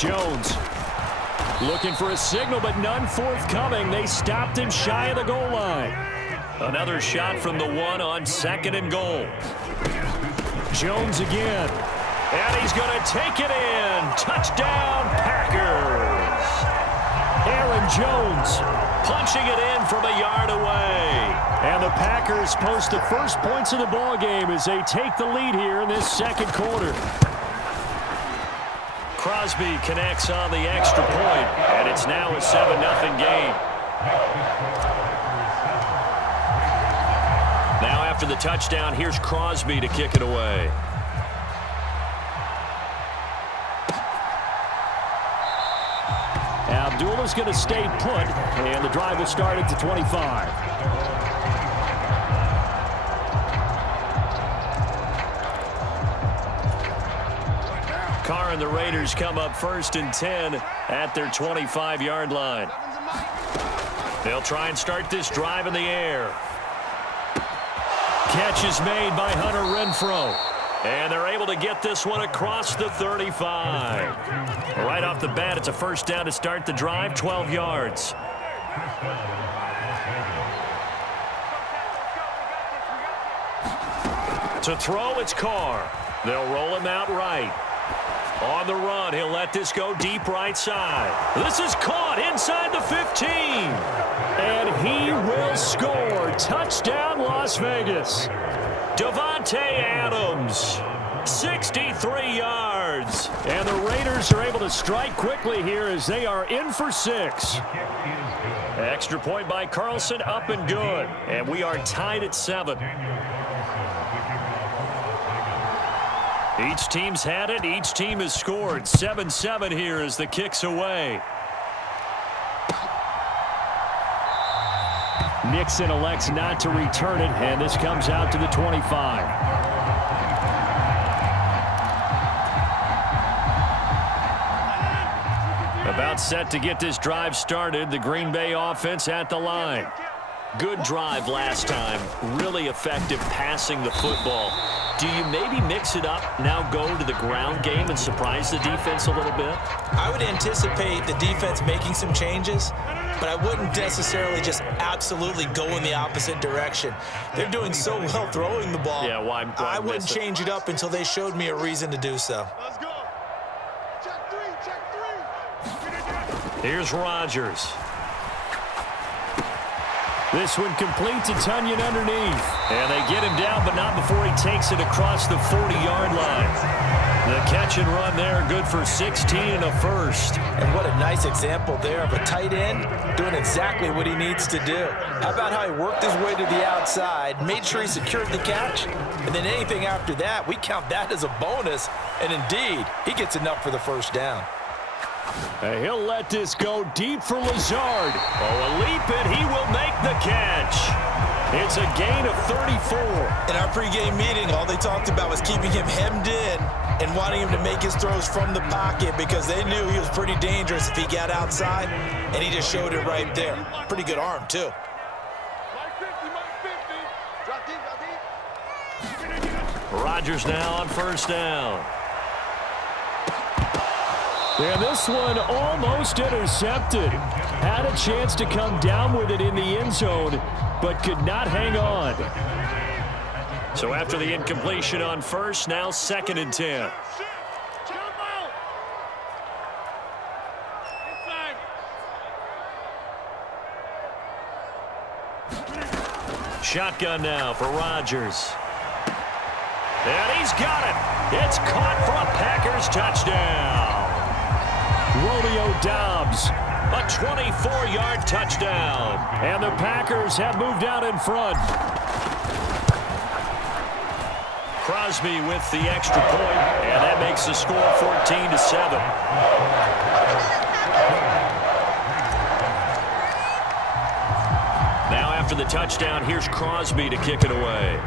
Jones. Looking for a signal, but none forthcoming. They stopped him shy of the goal line. Another shot from the one on 2nd and goal. Jones again. And he's going to take it in. Touchdown, Packers. Aaron Jones punching it in from a yard away. And the Packers post the first points of the ballgame as they take the lead here in this second quarter. Crosby connects on the extra point, and it's now a 7-0 game. Now after the touchdown, here's Crosby to kick it away. Abdullah's going to stay put, and the drive will start at the 25. Carr and the Raiders come up 1st and 10 at their 25-yard line. They'll try and start this drive in the air. Catch is made by Hunter Renfrow. And they're able to get this one across the 35. Right off the bat, it's a first down to start the drive, 12 yards. To throw, it's Carr. They'll roll him out right. On the run, he'll let this go deep right side. This is caught inside the 15. And he will score. Touchdown, Las Vegas. Davante Adams, 63 yards. And the Raiders are able to strike quickly here as they are in for 6. Extra point by Carlson, up and good. And we are tied at 7. Each team's had it. Each team has scored. 7-7 here as the kick's away. Nixon elects not to return it, and this comes out to the 25. About set to get this drive started. The Green Bay offense at the line. Good drive last time. Really effective passing the football. Do you maybe mix it up, now go to the ground game and surprise the defense a little bit? I would anticipate the defense making some changes, but I wouldn't necessarily just absolutely go in the opposite direction. They're doing so well throwing the ball. Yeah, why I wouldn't change it up until they showed me a reason to do so. Let's go. Check three. Here's Rodgers. This one complete to Tunyon underneath. And they get him down, but not before he takes it across the 40-yard line. The catch and run there, good for 16 and a first. And what a nice example there of a tight end doing exactly what he needs to do. How about how he worked his way to the outside, made sure he secured the catch, and then anything after that, we count that as a bonus. And indeed, he gets enough for the first down. He'll let this go deep for Lazard. Oh, a leap, and he will make the catch. It's a gain of 34. In our pregame meeting, all they talked about was keeping him hemmed in and wanting him to make his throws from the pocket because they knew he was pretty dangerous if he got outside, and he just showed it right there. Pretty good arm, too. Rodgers now on first down. And this one almost intercepted. Had a chance to come down with it in the end zone, but could not hang on. So after the incompletion on first, now 2nd and 10. Shotgun now for Rodgers. And he's got it. It's caught for a Packers touchdown. Romeo Doubs, a 24-yard touchdown. And the Packers have moved out in front. Crosby with the extra point, and that makes the score 14-7. Now after the touchdown, here's Crosby to kick it away.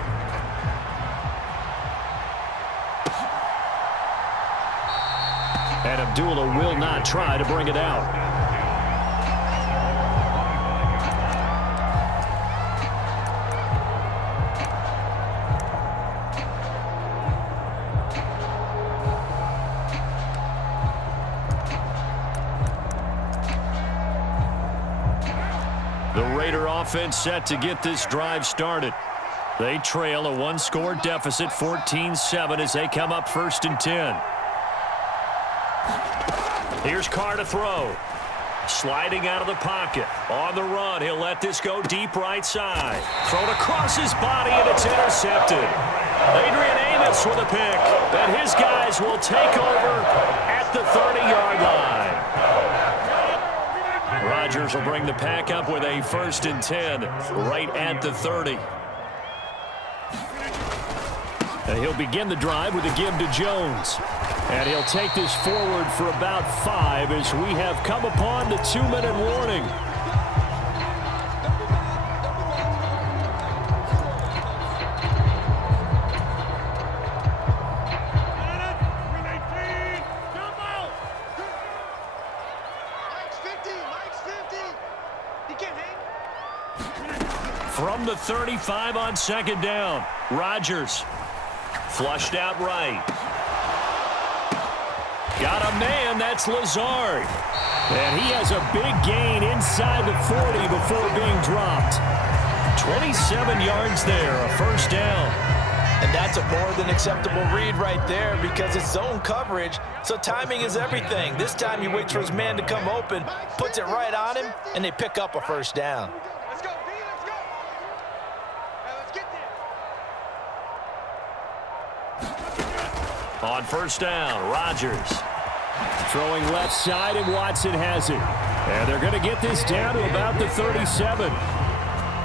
And Abdullah will not try to bring it out. offense set to get this drive started. They trail a one-score deficit, 14-7, as they come up 1st and 10. Here's Carr to throw. Sliding out of the pocket. On the run, he'll let this go deep right side. Thrown across his body, and it's intercepted. Adrian Amos with a pick. And his guys will take over at the 30-yard line. Rodgers will bring the pack up with a 1st and 10 right at the 30. And he'll begin the drive with a give to Jones. And he'll take this forward for about 5 as we have come upon the 2-minute warning. From the 35 on 2nd down, Rodgers flushed out right. Got a man, that's Lazard. And he has a big gain inside the 40 before being dropped. 27 yards there, a 1st down. And that's a more than acceptable read right there because it's zone coverage, so timing is everything. This time he waits for his man to come open, puts it right on him, and they pick up a 1st down. Let's go, B, let's go. Now let's get there. On 1st down, Rodgers throwing left side, and Watson has it. And they're going to get this down to about the 37.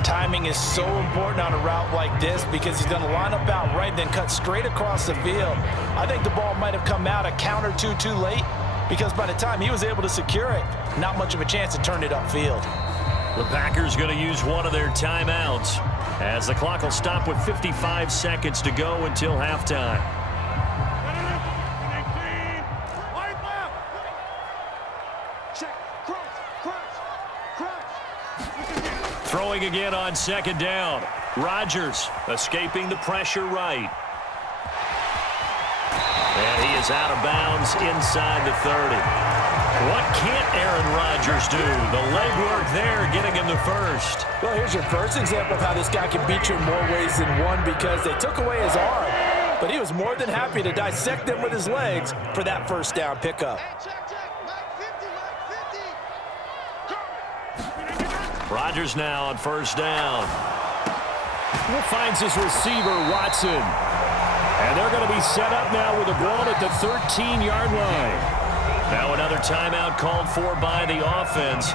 Timing is so important on a route like this because he's going to line up out right, then cut straight across the field. I think the ball might have come out a count or two too late because by the time he was able to secure it, not much of a chance to turn it upfield. The Packers going to use one of their timeouts as the clock will stop with 55 seconds to go until halftime. Throwing again on 2nd down. Rodgers escaping the pressure right. And he is out of bounds inside the 30. What can't Aaron Rodgers do? The legwork there getting him the 1st. Well, here's your first example of how this guy can beat you in more ways than one because they took away his arm. But he was more than happy to dissect them with his legs for that 1st down pickup. Rodgers now on 1st down. Finds his receiver, Watson. And they're going to be set up now with a ball at the 13-yard line. Now another timeout called for by the offense.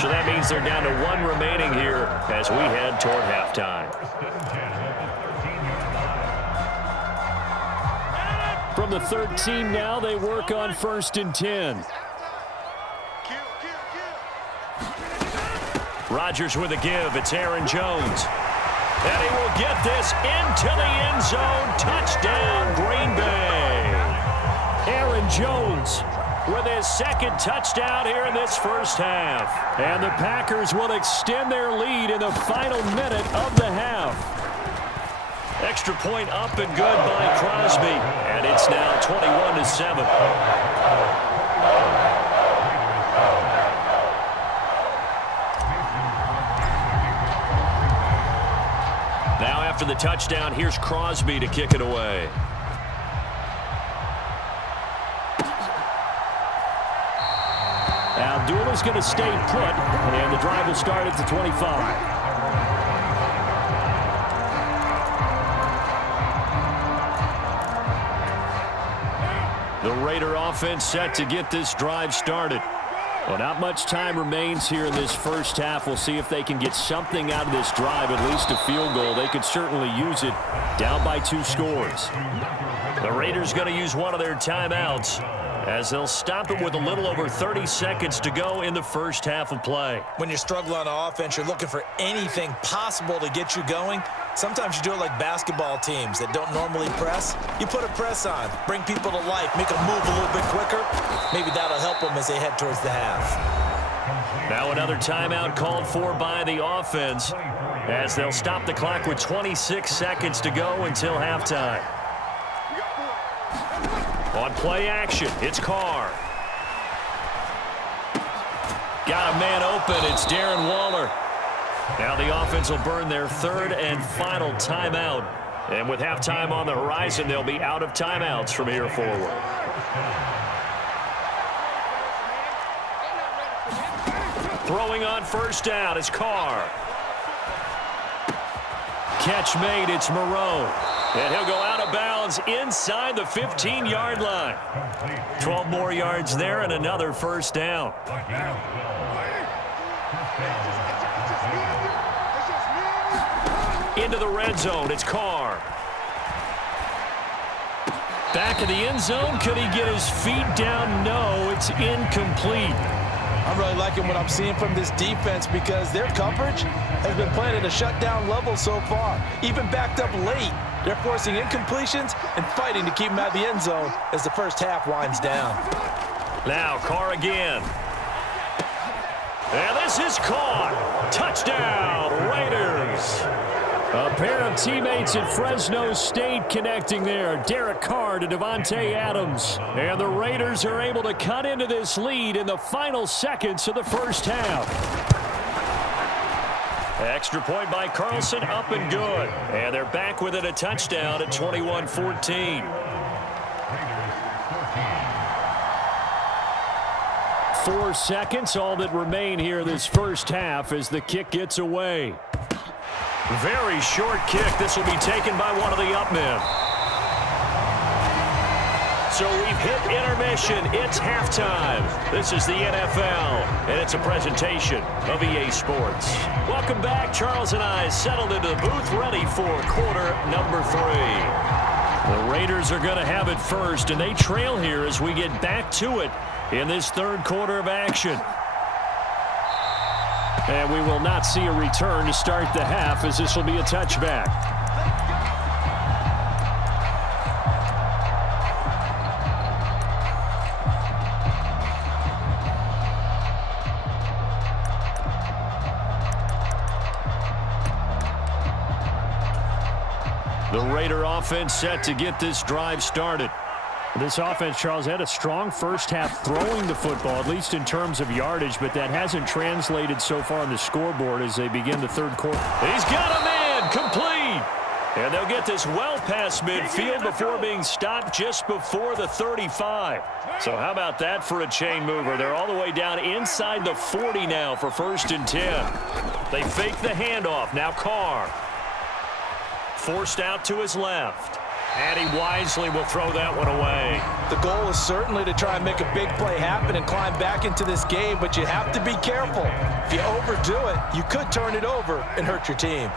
So that means they're down to 1 remaining here as we head toward halftime. From the 13 now, they work on 1st and 10. Rodgers with a give. It's Aaron Jones. And he will get this into the end zone. Touchdown, Green Bay. Aaron Jones with his 2nd touchdown here in this 1st half. And the Packers will extend their lead in the final minute of the half. Extra point up and good by Crosby. And it's now 21-7. Now after the touchdown, here's Crosby to kick it away. Abdullah's going to stay put, and the drive will start at the 25. The Raider offense set to get this drive started. Well, not much time remains here in this 1st half. We'll see if they can get something out of this drive, at least a field goal. They could certainly use it down by 2 scores. The Raiders going to use one of their timeouts as they'll stop it with a little over 30 seconds to go in the 1st half of play. When you're struggling on offense, you're looking for anything possible to get you going. Sometimes you do it like basketball teams that don't normally press. You put a press on, bring people to life, make them move a little bit quicker. Maybe that'll help them as they head towards the half. Now another timeout called for by the offense as they'll stop the clock with 26 seconds to go until halftime. On play action, it's Carr. Got a man open, it's Darren Waller. Now the offense will burn their third and final timeout. And with halftime on the horizon, they'll be out of timeouts from here forward. Throwing on first down is Carr. Catch made, it's Moreau. And he'll go out of bounds inside the 15-yard line. 12 more yards there and another first down. Into the red zone, it's Carr. Back of the end zone, could he get his feet down? No, it's incomplete. I'm really liking what I'm seeing from this defense because their coverage has been playing at a shutdown level so far. Even backed up late, they're forcing incompletions and fighting to keep them out of the end zone as the first half winds down. Now Carr again. And this is caught. Touchdown, Raiders. A pair of teammates at Fresno State connecting there. Derek Carr to Devontae Adams. And the Raiders are able to cut into this lead in the final seconds of the first half. Extra point by Carlson, up and good. And they're back within a touchdown at 21-14. 4 seconds, all that remain here this first half as the kick gets away. Very short kick. This will be taken by one of the up men. So we've hit intermission. It's halftime. This is the NFL, and it's a presentation of EA Sports. Welcome back. Charles and I settled into the booth, ready for quarter number 3. The Raiders are going to have it first, and they trail here as we get back to it in this third quarter of action. And we will not see a return to start the half, as this will be a touchback. The Raider offense set to get this drive started. This offense, Charles, had a strong first half throwing the football, at least in terms of yardage, but that hasn't translated so far on the scoreboard as they begin the third quarter. He's got a man, complete. And they'll get this well past midfield before being stopped just before the 35. So how about that for a chain mover? They're all the way down inside the 40 now for 1st and 10. They fake the handoff. Now Carr. Forced out to his left. And he wisely will throw that one away. The goal is certainly to try and make a big play happen and climb back into this game, but you have to be careful. If you overdo it, you could turn it over and hurt your team.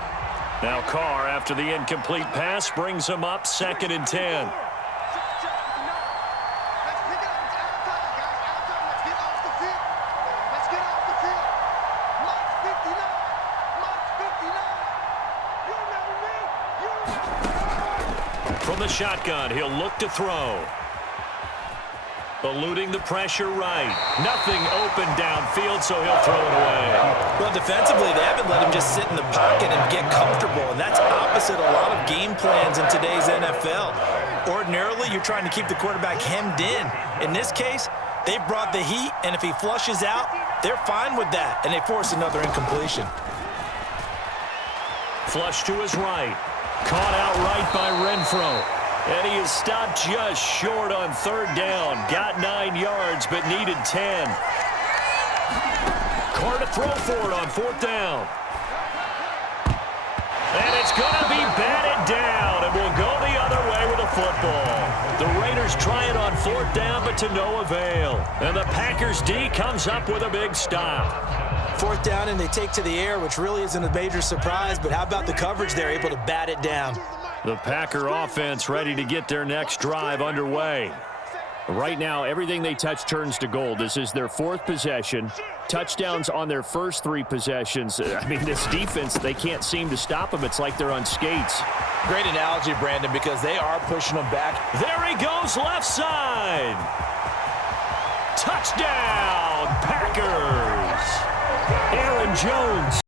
Now Carr, after the incomplete pass, brings him up 2nd and 10. From the shotgun, he'll look to throw. Eluding the pressure right. Nothing open downfield, so he'll throw it away. Well, defensively, they haven't let him just sit in the pocket and get comfortable, and that's opposite a lot of game plans in today's NFL. Ordinarily, you're trying to keep the quarterback hemmed in. In this case, they brought the heat, and if he flushes out, they're fine with that, and they force another incompletion. Flush to his right. Caught out right by Renfro. And he is stopped just short on 3rd down. Got 9 yards, but needed 10. Carr to throw for it on 4th down. And it's going to be batted down, and we'll go the other way with the football. The Raiders try it on 4th down, but to no avail. And the Packers D comes up with a big stop. 4th down, and they take to the air, which really isn't a major surprise, but how about the coverage? They're able to bat it down. The Packer offense ready to get their next drive underway. Right now, everything they touch turns to gold. This is their 4th possession. Touchdowns on their first 3 possessions. I mean, this defense, they can't seem to stop them. It's like they're on skates. Great analogy, Brandon, because they are pushing them back. There he goes, left side. Touchdown, Packers. Aaron Jones.